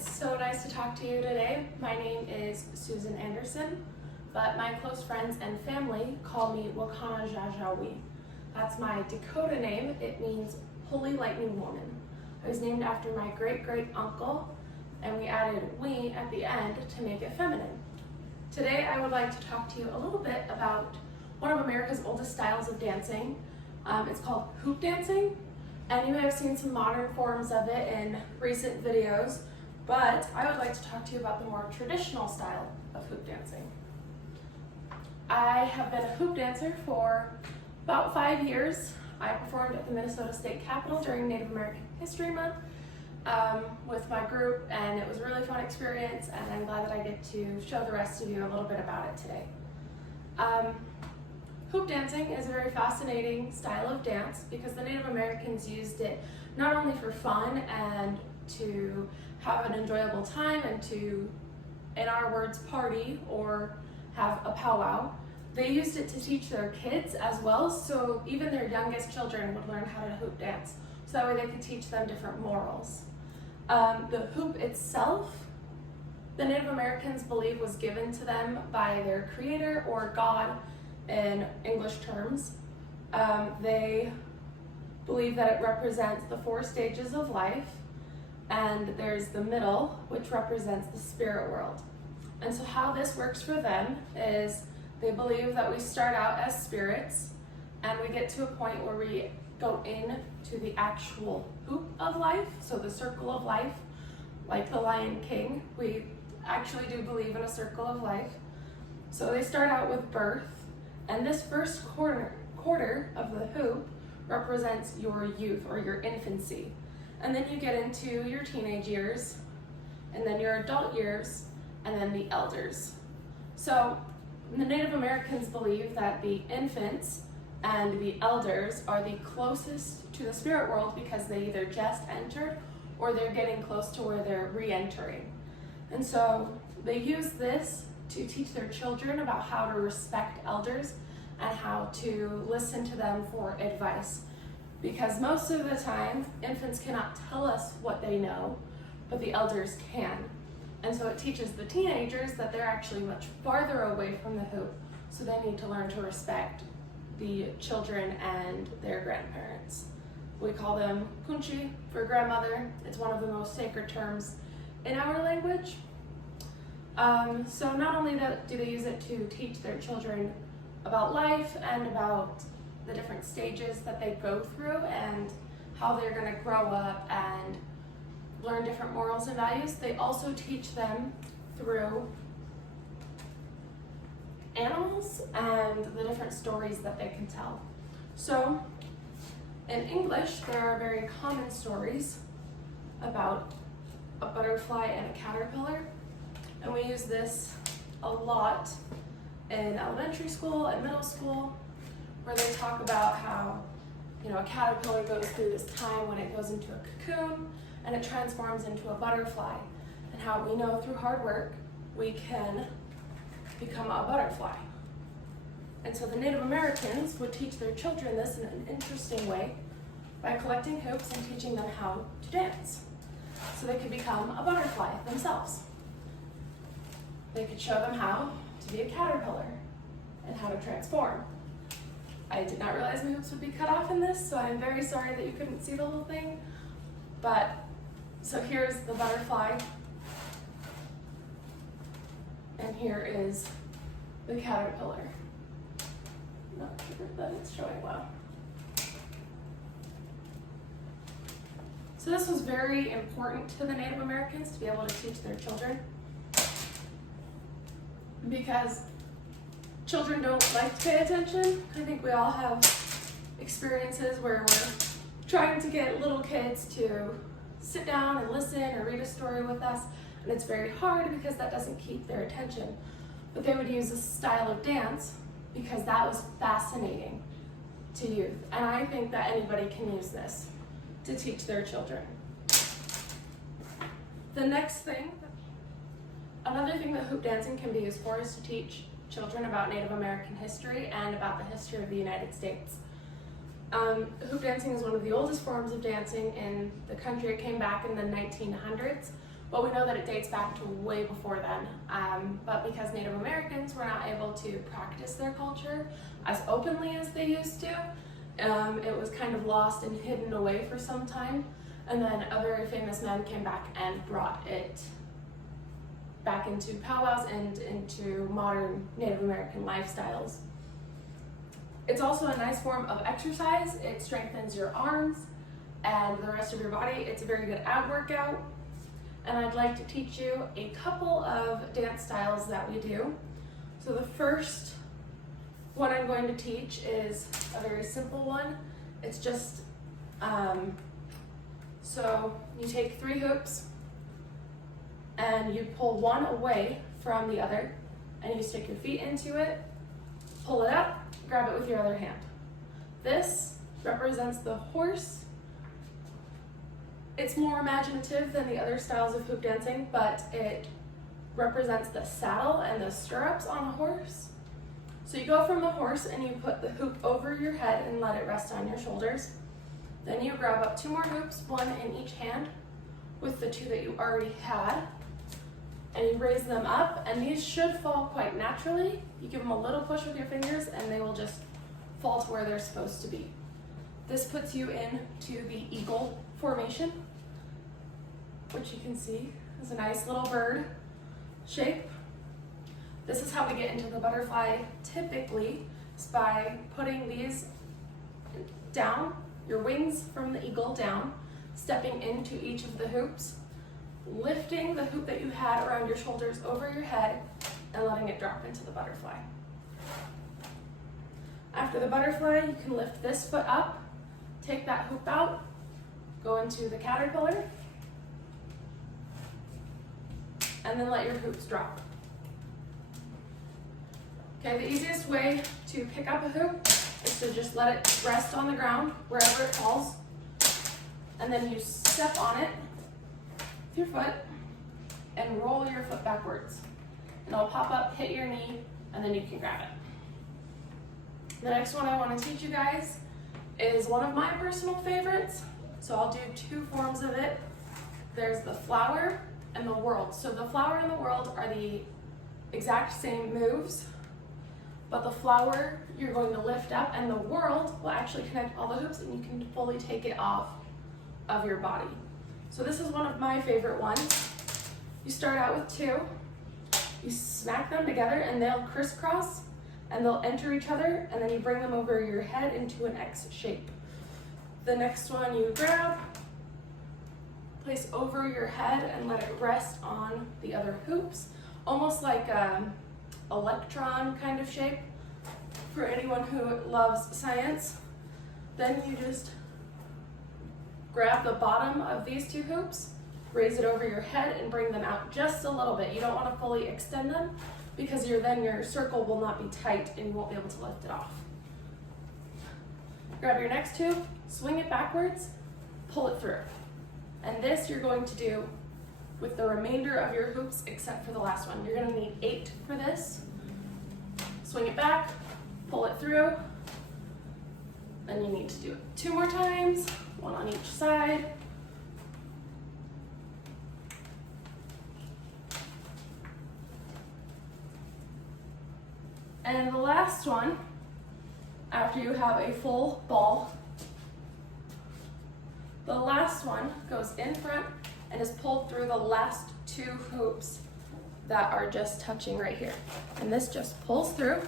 It's so nice to talk to you today. My name is Susan Anderson, but my close friends and family call me Wakana Jajawi. That's my Dakota name. It means Holy Lightning Woman. I was named after my great-great uncle, and we added "we" at the end to make it feminine. Today I would like to talk to you a little bit about one of America's oldest styles of dancing. It's called hoop dancing, and you may have seen some modern forms of it in recent videos, but I would like to talk to you about the more traditional style of hoop dancing. I have been a hoop dancer for about 5 years. I performed at the Minnesota State Capitol during Native American History Month with my group, and it was a really fun experience, and I'm glad that I get to show the rest of you a little bit about it today. Hoop dancing is a very fascinating style of dance because the Native Americans used it not only for fun and to have an enjoyable time and to, in our words, party or have a powwow. They used it to teach their kids as well, so even their youngest children would learn how to hoop dance, so that way they could teach them different morals. The hoop itself, the Native Americans believe was given to them by their creator or God in English terms. They believe that it represents the 4 stages of life, and there's the middle, which represents the spirit world. And so how this works for them is they believe that we start out as spirits and we get to a point where we go into the actual hoop of life, so the circle of life, like the Lion King. We actually do believe in a circle of life. So they start out with birth, and this first quarter of the hoop represents your youth or your infancy. And then you get into your teenage years, and then your adult years, and then the elders. So the Native Americans believe that the infants and the elders are the closest to the spirit world because they either just entered or they're getting close to where they're re-entering. And so they use this to teach their children about how to respect elders and how to listen to them for advice. Because most of the time, infants cannot tell us what they know, but the elders can. And so it teaches the teenagers that they're actually much farther away from the hoop, so they need to learn to respect the children and their grandparents. We call them kunchi for grandmother. It's one of the most sacred terms in our language. So not only do they use it to teach their children about life and about the different stages that they go through and how they're going to grow up and learn different morals and values, they also teach them through animals and the different stories that they can tell. So in English, there are very common stories about a butterfly and a caterpillar, and we use this a lot in elementary school and middle school, where they talk about how, a caterpillar goes through this time when it goes into a cocoon and it transforms into a butterfly, and how we know through hard work we can become a butterfly. And so the Native Americans would teach their children this in an interesting way by collecting hoops and teaching them how to dance, so they could become a butterfly themselves. They could show them how to be a caterpillar and how to transform. I did not realize my hoops would be cut off in this, so I'm very sorry that you couldn't see the whole thing. But, so here's the butterfly, and here is the caterpillar. Not sure that it's showing well. So this was very important to the Native Americans to be able to teach their children, because children don't like to pay attention. I think we all have experiences where we're trying to get little kids to sit down and listen or read a story with us, and it's very hard because that doesn't keep their attention. But they would use this style of dance because that was fascinating to youth, and I think that anybody can use this to teach their children. Another thing that hoop dancing can be used for is to teach children about Native American history and about the history of the United States. Hoop dancing is one of the oldest forms of dancing in the country. It came back in the 1900s but we know that it dates back to way before then. But because Native Americans were not able to practice their culture as openly as they used to, it was kind of lost and hidden away for some time. And then a very famous man came back and brought it back into powwows and into modern Native American lifestyles. It's also a nice form of exercise. It strengthens your arms and the rest of your body. It's a very good ab workout. And I'd like to teach you a couple of dance styles that we do. So the first one I'm going to teach is a very simple one. It's just, so you take 3 hoops and you pull one away from the other, and you stick your feet into it, pull it up, grab it with your other hand. This represents the horse. It's more imaginative than the other styles of hoop dancing, but it represents the saddle and the stirrups on a horse. So you go from the horse and you put the hoop over your head and let it rest on your shoulders. Then you grab up 2 more hoops, 1 in each hand with the 2 that you already had, and you raise them up, and these should fall quite naturally. You give them a little push with your fingers and they will just fall to where they're supposed to be. This puts you into the eagle formation, which you can see is a nice little bird shape. This is how we get into the butterfly typically, is by putting these down, your wings from the eagle down, stepping into each of the hoops, lifting the hoop that you had around your shoulders over your head, and letting it drop into the butterfly. After the butterfly, you can lift this foot up, take that hoop out, go into the caterpillar, and then let your hoops drop. Okay, the easiest way to pick up a hoop is to just let it rest on the ground wherever it falls, and then you step on it with your foot and roll your foot backwards. And it'll pop up, hit your knee, and then you can grab it. The next one I want to teach you guys is one of my personal favorites. So I'll do 2 forms of it. There's the flower and the whirl. So the flower and the whirl are the exact same moves, but the flower you're going to lift up, and the whirl will actually connect all the hoops and you can fully take it off of your body. So this is one of my favorite ones. You start out with 2, you smack them together and they'll crisscross and they'll enter each other, and then you bring them over your head into an X shape. The next one you grab, place over your head and let it rest on the other hoops, almost like an electron kind of shape for anyone who loves science. Then you just grab the bottom of these 2 hoops, raise it over your head and bring them out just a little bit. You don't want to fully extend them because then your circle will not be tight and you won't be able to lift it off. Grab your next hoop, swing it backwards, pull it through. And this you're going to do with the remainder of your hoops except for the last one. You're going to need 8 for this. Swing it back, pull it through, and you need to do it 2 more times, 1 on each side. And the last one, after you have a full ball, the last one goes in front and is pulled through the last 2 hoops that are just touching right here. And this just pulls through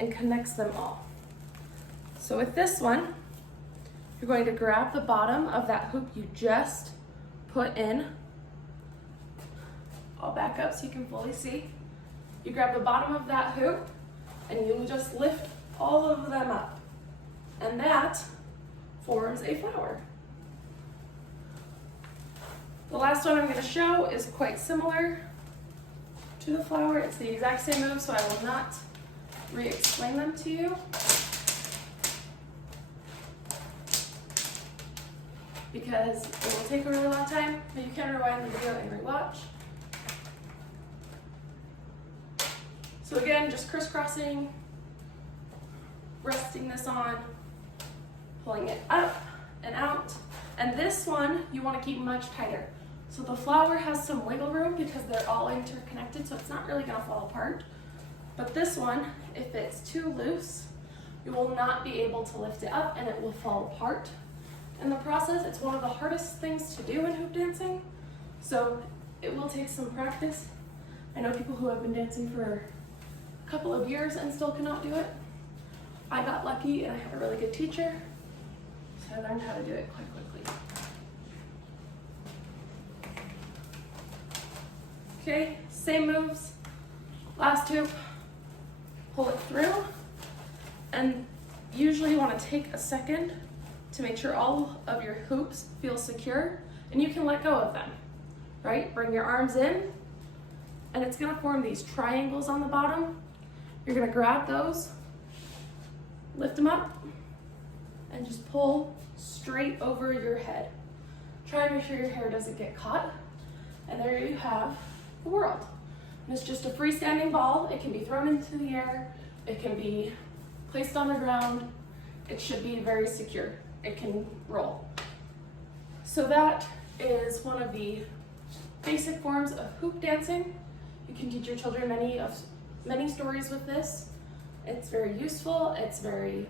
and connects them all. So with this one, you're going to grab the bottom of that hoop you just put in. I'll back up so you can fully see. You grab the bottom of that hoop and you just lift all of them up. And that forms a flower. The last one I'm going to show is quite similar to the flower. It's the exact same move, so I will not re-explain them to you. Because it will take a really long time, but you can rewind the video and rewatch. So again, just crisscrossing, resting this on, pulling it up and out, And this one, you want to keep much tighter. So the flower has some wiggle room because they're all interconnected, so it's not really going to fall apart. But this one, if it's too loose, you will not be able to lift it up and it will fall apart. In the process, it's one of the hardest things to do in hoop dancing, so it will take some practice. I know people who have been dancing for a couple of years and still cannot do it. I got lucky and I have a really good teacher, so I learned how to do it quite quickly. Okay, same moves, last hoop, pull it through, and usually you want to take a second to make sure all of your hoops feel secure, and you can let go of them, right? Bring your arms in, and it's gonna form these triangles on the bottom. You're gonna grab those, lift them up, and just pull straight over your head. Try and make sure your hair doesn't get caught, and there you have the world. And it's just a freestanding ball. It can be thrown into the air, it can be placed on the ground. It should be very secure. It can roll. So that is one of the basic forms of hoop dancing. You can teach your children many stories with this. It's very useful, it's very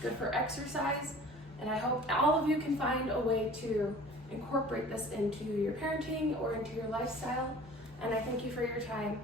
good for exercise, and I hope all of you can find a way to incorporate this into your parenting or into your lifestyle. And I thank you for your time.